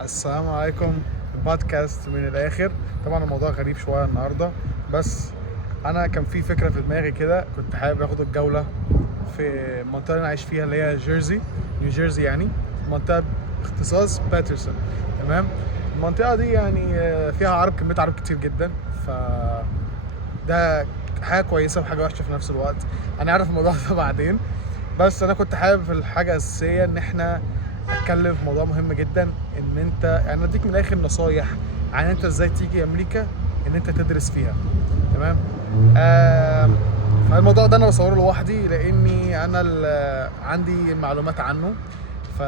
السلام عليكم. بودكاست من الاخر. طبعا الموضوع غريب شويه النهارده، بس انا كان في فكره في دماغي كده، كنت حابب اخد الجوله في المنطقه اللي انا عايش فيها اللي هي جيرسي، نيو جيرسي يعني. منطقه باختصاص باترسون. تمام. المنطقه دي يعني فيها كميه عرب كتير جدا، ف ده حاجه كويسه وحاجه وحشه في نفس الوقت. انا عارف الموضوع ده بعدين، بس انا كنت حابب في الحاجه الاساسيه ان احنا اتكلم في موضوع مهم جدا، ان انت يعني اديك من الاخر نصايح عن انت ازاي تيجي امريكا ان انت تدرس فيها. تمام. آه فالموضوع ده انا بصوره لوحدي لاني انا عندي معلومات عنه. ف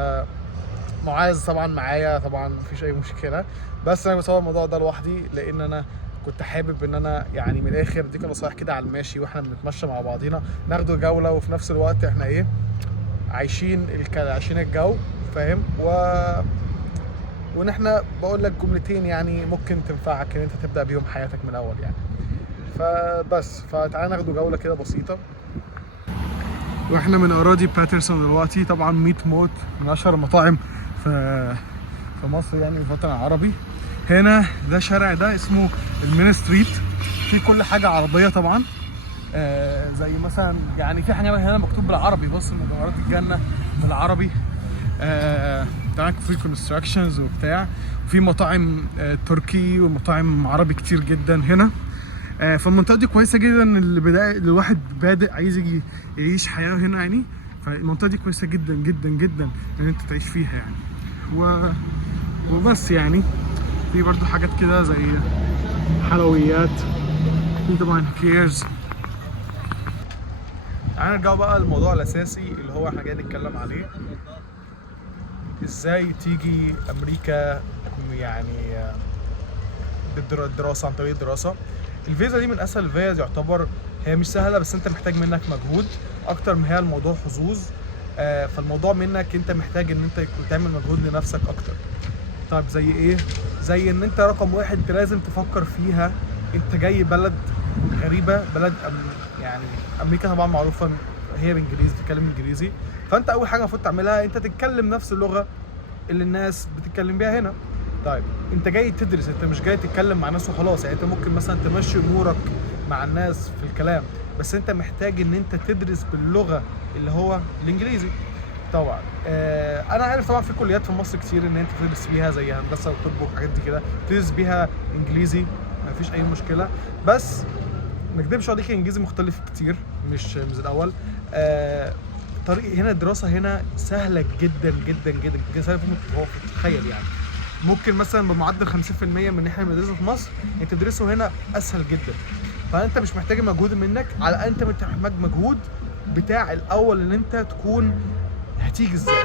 معاذ طبعا معايا، طبعا مفيش اي مشكله، بس انا بصور الموضوع ده لوحدي لان انا كنت حابب ان انا يعني من الاخر اديك نصايح كده على الماشي واحنا بنتمشى مع بعضينا، ناخده جوله وفي نفس الوقت احنا ايه، عايشين الجو، فاهم؟ وان احنا بقول لك جملتين يعني ممكن تنفعك ان انت تبدا بيهم حياتك من الاول يعني. فتعالى ناخده جوله كده بسيطه. واحنا من اراضي باترسون دلوقتي، طبعا ميت موت من اشهر المطاعم في مصر يعني في الوطن العربي. هنا ده شارع ده اسمه المين ستريت، في كل حاجه عربيه طبعا. زي مثلا يعني في حاجه هنا مكتوب بالعربي، بص مجوهرات الجنه بالعربي. بتاعك في كونستراكشنز وبتاع، وفي مطاعم تركي ومطاعم عربي كتير جدا هنا. فالمنطقه دي كويسه جدا الواحد بادئ عايز يجي يعيش حياه هنا يعني. فالمنطقه دي كويسه جدا جدا جدا ان انت تعيش فيها يعني. وبس يعني في برضو حاجات كده زي حلويات، في طبعا كيرز. تعالى نرجع بقى للموضوع الاساسي اللي هو احنا جايين نتكلم عليه، ازاي تيجي امريكا يعني بالدراسه، عن طريق الدراسه. الفيزا دي من اسهل الفيز يعتبر، هي مش سهله بس انت محتاج منك مجهود اكتر ما هي الموضوع حظوظ. فالموضوع منك انت محتاج ان انت تعمل مجهود لنفسك اكتر. طيب زي ايه؟ زي ان انت رقم واحد انت لازم تفكر فيها، انت جاي بلد غريبه، بلد يعني امريكا طبعا معروفه هي بالانجليزي، بتتكلم انجليزي. فانت اول حاجه المفروض تعملها انت تتكلم نفس اللغه اللي الناس بتتكلم بيها هنا. طيب انت جاي تدرس، انت مش جاي تتكلم مع ناس وخلاص. يعني انت ممكن مثلا تمشي امورك مع الناس في الكلام، بس انت محتاج ان انت تدرس باللغه اللي هو الانجليزي. طبعا انا عارف طبعا في كليات في مصر كتير ان انت تدرس بيها زي هندسه وطب وحاجات دي كده، تدرس بيها انجليزي مفيش اي مشكله. بس ما اكدبش عليك الانجليزي مختلف كتير، مش زي الاول. طريق هنا الدراسه هنا سهله جدا جدا جدا جدا، سهله فوق ما تتخيل يعني. ممكن مثلا بمعدل 50% من اللي احنا بندرسه في مصر انت تدرسه هنا اسهل جدا. فانت مش محتاج مجهود منك، على الاقل انت محتاج مجهود بتاع الاول ان انت تكون هتيجي ازاي.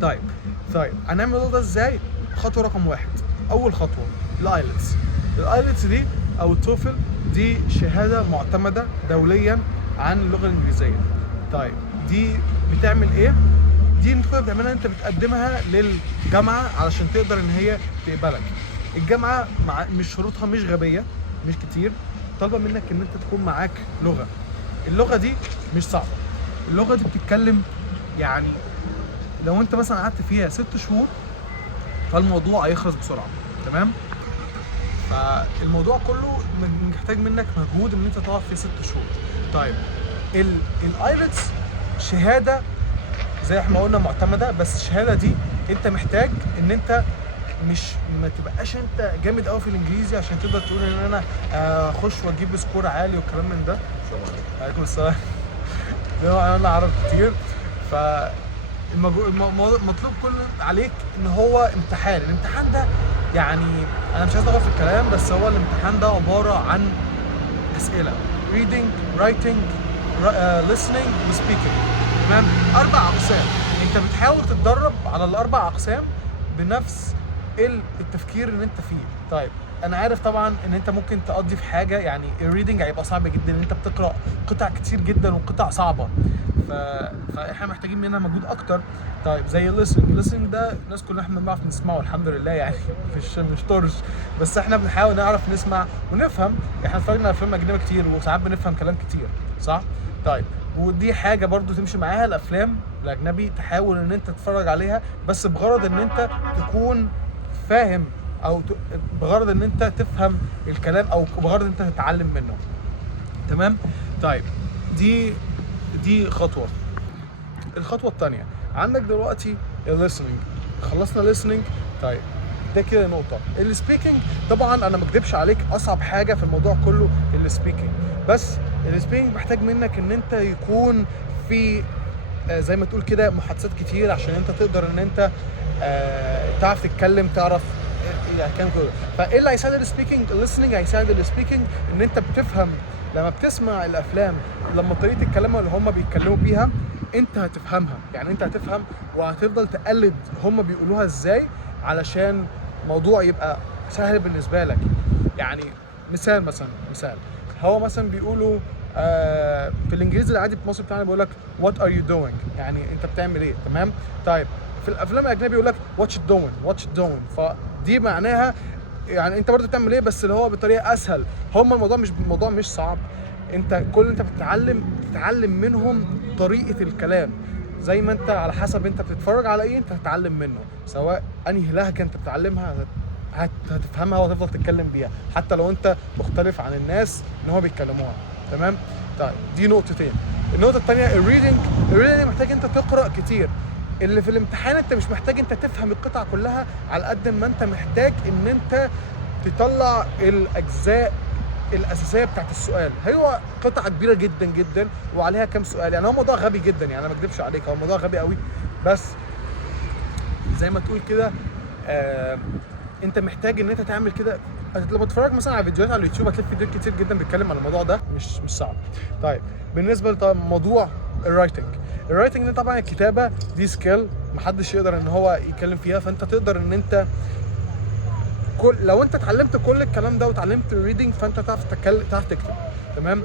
طيب هنعمل الموضوع ده ازاي؟ خطوه رقم واحد، اول خطوه الايلتس. الايلتس دي او التوفل دي شهاده معتمده دوليا عن اللغه الانجليزيه. طيب دي بتعمل ايه؟ دي انت بتعملها، انت بتقدمها للجامعه علشان تقدر ان هي تقبلك. الجامعه مش شروطها مش غبيه، مش كتير، طالبه منك ان انت تكون معاك لغه. اللغه دي مش صعبه، اللغه دي بتتكلم يعني لو انت مثلا قعدت فيها 6 شهور فالموضوع هيخلص بسرعه. تمام. فالموضوع كله محتاج منك مجهود ان انت تقعد فيه 6 شهور. طيب الايلتس شهاده زي احنا قلنا معتمده، بس الشهاده دي انت محتاج ان انت مش ما تبقاش انت جامد قوي في الانجليزي عشان تقدر تقول ان انا اخش واجيب سكور عالي والكلام من ده. عليكم السلام. انا عرب كتير. ف المطلوب كل عليك ان هو امتحان. الامتحان ده يعني انا مش عايز اطول في الكلام، بس هو الامتحان ده عباره عن اسئله reading writing listening و speaking. تمام. 4 اقسام، انت بتحاول تتدرب على الاربع اقسام بنفس التفكير اللي انت فيه. طيب انا عارف طبعا ان انت ممكن تقضي في حاجه، يعني الريدنج هيبقى صعب جدا ان انت بتقرا قطع كتير جدا وقطع صعبه، فاحنا محتاجين منها مجهود اكتر. طيب زي الليسننج ده الناس كلنا احنا بنعرف نسمعه الحمد لله يعني مش طرش، بس احنا بنحاول نعرف نسمع ونفهم. احنا اتفرجنا على افلام اجنبيه كتير وساعات بنفهم كلام كتير، صح؟ طيب ودي حاجه برضو تمشي معاها الافلام الاجنبي، تحاول ان انت تتفرج عليها بس بغرض ان انت تكون فاهم او بغرض ان انت تفهم الكلام او بغرض ان انت تتعلم منه. تمام. طيب دي خطوه. الخطوه الثانيه عندك دلوقتي الليسننج. خلصنا listening. طيب ده كده نقطه. السبيكنج طبعا انا ما اكدبش عليك اصعب حاجه في الموضوع كله السبيكنج، بس السبيكنج محتاج منك ان انت يكون في زي ما تقول كده محادثات كتير عشان انت تقدر ان انت تعرف تتكلم، تعرف يعني كلام كده. فايه اللي هيساعد السبيكنج؟ الليسننج هيساعد السبيكنج ان انت بتفهم لما بتسمع الافلام، لما طريقه الكلام اللي هم بيتكلموا بيها انت هتفهمها، يعني انت هتفهم وهتفضل تقلد هم بيقولوها ازاي علشان الموضوع يبقى سهل بالنسبه لك. يعني مثال هو مثلا بيقولوا في الانجليزي العادي في مصر بتاعنا بيقول لك وات ار يو دوينج، يعني انت بتعمل ايه. تمام. طيب في الافلام الاجنبي يقول لك واتش دوينج، فدي معناها يعني انت برضه بتعمل ايه بس اللي هو بطريقه اسهل. هم الموضوع مش صعب، انت كل انت بتتعلم منهم طريقه الكلام، زي ما انت على حسب انت بتتفرج على ايه انت هتتعلم منه، سواء انهي لهجه انت بتتعلمها هتفهمها وهتفضل تتكلم بيها حتى لو انت مختلف عن الناس ان هو بيتكلموها. تمام. طيب دي نقطتين. النقطه الثانيه الريدنج محتاج انت تقرا كتير. اللي في الامتحان انت مش محتاج انت تفهم القطعه كلها على قد ما انت محتاج ان انت تطلع الاجزاء الاساسيه بتاعت السؤال. هو قطعه كبيره جدا جدا وعليها كام سؤال، يعني هو موضوع غبي جدا، يعني انا ما اكذبش عليك هو موضوع غبي قوي، بس زي ما تقول كده انت محتاج ان انت تعمل كده. لما تتفرج مثلا على فيديوهات على اليوتيوب هتلاقي فيديوهات كتير جدا بيتكلم عن الموضوع ده، مش صعب. طيب بالنسبه لموضوع الرايتنج ده طبعا الكتابه دي سكيل محدش يقدر ان هو يتكلم فيها، فانت تقدر ان انت لو انت اتعلمت كل الكلام ده وتعلمت الريدنج فانت تعرف تكتب. تمام.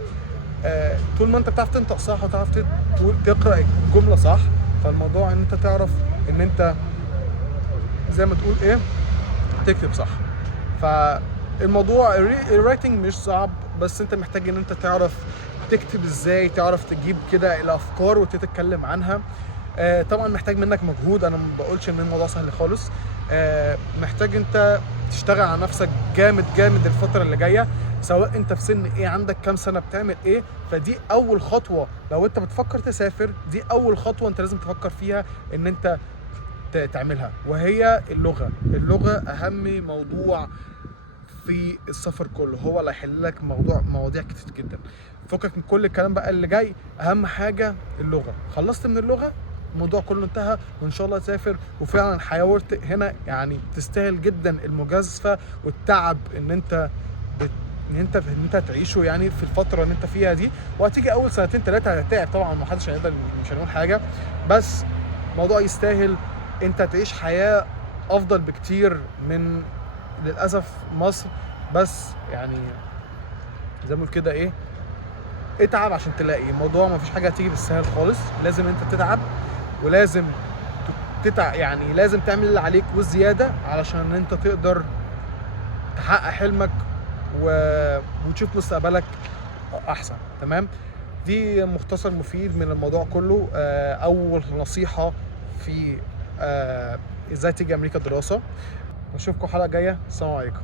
طول ما انت بتعرف تنطق صح وتعرف تقرا الجمله صح، فالموضوع ان انت تعرف ان انت زي ما تقول ايه تكتب صح. فالموضوع الرايتنج مش صعب، بس انت محتاج ان انت تعرف تكتب ازاي، تعرف تجيب كده الافكار وتتكلم عنها. طبعا محتاج منك مجهود، انا ما بقولش ان الموضوع سهل خالص. محتاج انت تشتغل على نفسك جامد الفتره اللي جايه، سواء انت في سن ايه، عندك كام سنه، بتعمل ايه. فدي اول خطوه لو انت بتفكر تسافر، دي اول خطوه انت لازم تفكر فيها ان انت تعملها، وهي اللغه اهم موضوع في السفر كله، هو اللي هيحل لك مواضيع كتير جدا. فكك من كل الكلام بقى اللي جاي، اهم حاجه اللغه. خلصت من اللغه الموضوع كله انتهى، وان شاء الله تسافر. وفعلا حياه هنا يعني تستاهل جدا المجازفه والتعب ان انت تعيشه يعني في الفتره اللي انت فيها دي. وهتيجي اول سنتين ثلاثه هتتعب طبعا، ما حدش هيقدر، مش هنقول حاجه، بس الموضوع يستاهل. انت تعيش حياه افضل بكتير من للاسف مصر، بس يعني زي ما كده ايه، اتعب عشان تلاقي. الموضوع ما فيش حاجه هتيجي بالسهل خالص، لازم انت تتعب ولازم يعني لازم تعمل اللي عليك والزياده علشان انت تقدر تحقق حلمك وتشوف مستقبلك احسن. تمام. دي مختصر مفيد من الموضوع كله. اول نصيحه في ازاي تيجي امريكا دراسه. اشوفكم حلقه جايه. السلام عليكم.